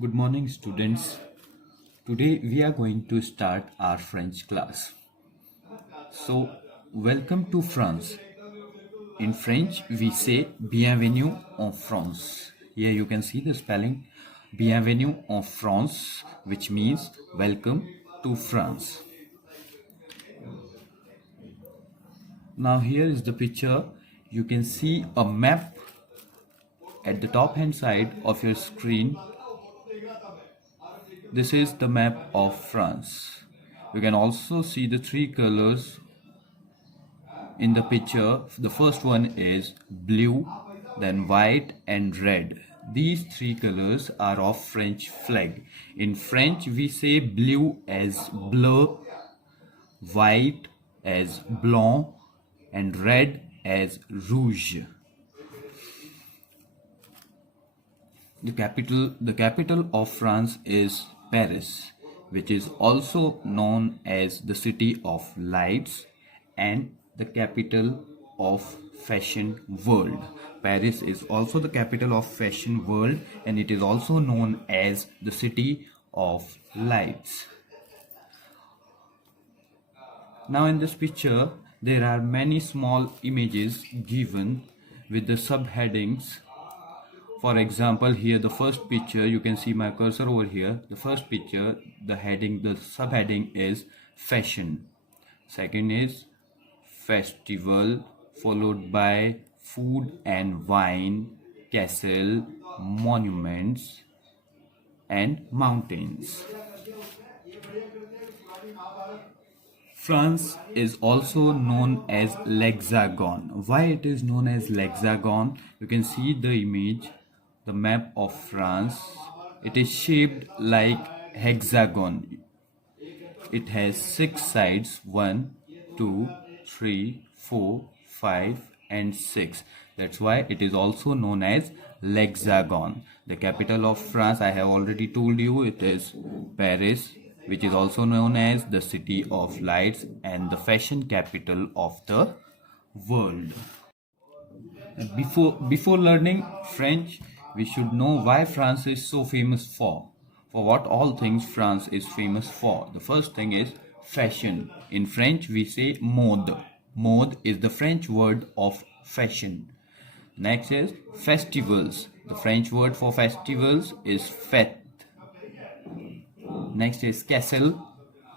Good morning, students. Today we are going to start our French class. So, welcome to France. In French, we say bienvenue en France. Here you can see the spelling bienvenue en France, which means welcome to France. Now, here is the picture. You can see a map at the top hand side of your screen. This is the map of France. You can also see the three colors in the picture. The first one is blue, then white and red. These three colors are of French flag. In French, we say blue as bleu, white as blanc, and red as rouge. The capital of France is Paris, which is also known as the city of lights and the capital of fashion world. Paris is also the capital of fashion world, and it is also known as the city of lights. Now in this picture, there are many small images given with the subheadings. For example, here the first picture, you can see my cursor over here. The first picture, the subheading is fashion. Second is festival, followed by food and wine, castle, monuments, and mountains. France is also known as l'Hexagone. Why it is known as l'Hexagone? You can see the image, the map of France. It is shaped like hexagon. It has 6 sides, 1, 2, 3, 4, 5 and 6. That's why it is also known as l'Hexagone. The capital of France, I have already told you, it is Paris, which is also known as the city of lights and the fashion capital of the world. Before learning French, we should know why France is so famous for. For what all things France is famous for. The first thing is fashion. In French, we say mode. Mode is the French word of fashion. Next is festivals. The French word for festivals is fête. Next is castle.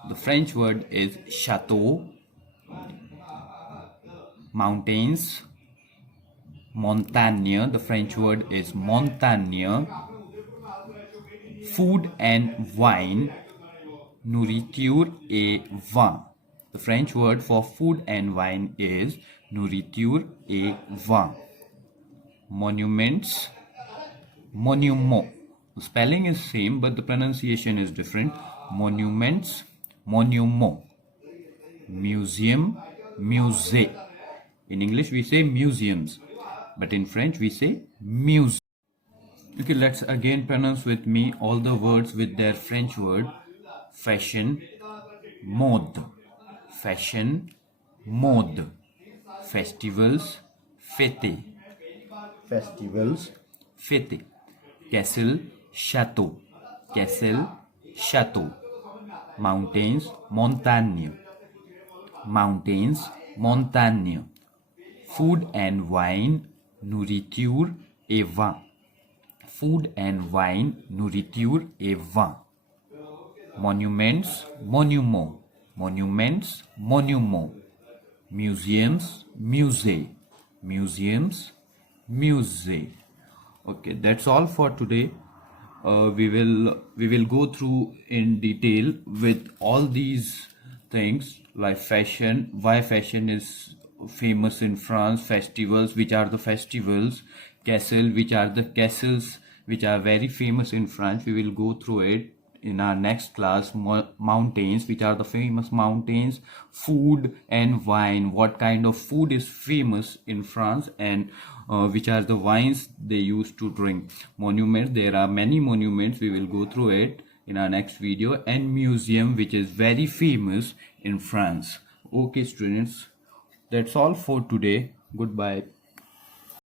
The French word is château. Mountains. Montagne. The French word is montagne. Food and wine. Nourriture et vin. The French word for food and wine is nourriture et vin. Monuments. Monument. The spelling is same, but the pronunciation is different. Monuments. Monument. Museum. Musée. In English, we say museums, but in French, we say musée. Okay, let's again pronounce with me all the words with their French word. Fashion, mode. Fashion, mode. Festivals, fête. Festivals, fête. Castle, château. Castle, château. Mountains, montagne. Mountains, montagne. Food and wine, nourriture et vin. Food and wine, nourriture et vin. Monuments, monument. Monuments, monument. Museums, musée. Museums, musée. Okay, that's all for today. We will go through in detail with all these things like fashion, why fashion is famous in France, festivals, which are the festivals, castle, which are the castles which are very famous in France. We will go through it in our next class. Mountains, which are the famous mountains, food and wine, what kind of food is famous in France, and which are the wines they used to drink. Monuments, there are many monuments, we will go through it in our next video. And museum, which is very famous in France. Okay students, that's all for today. Goodbye.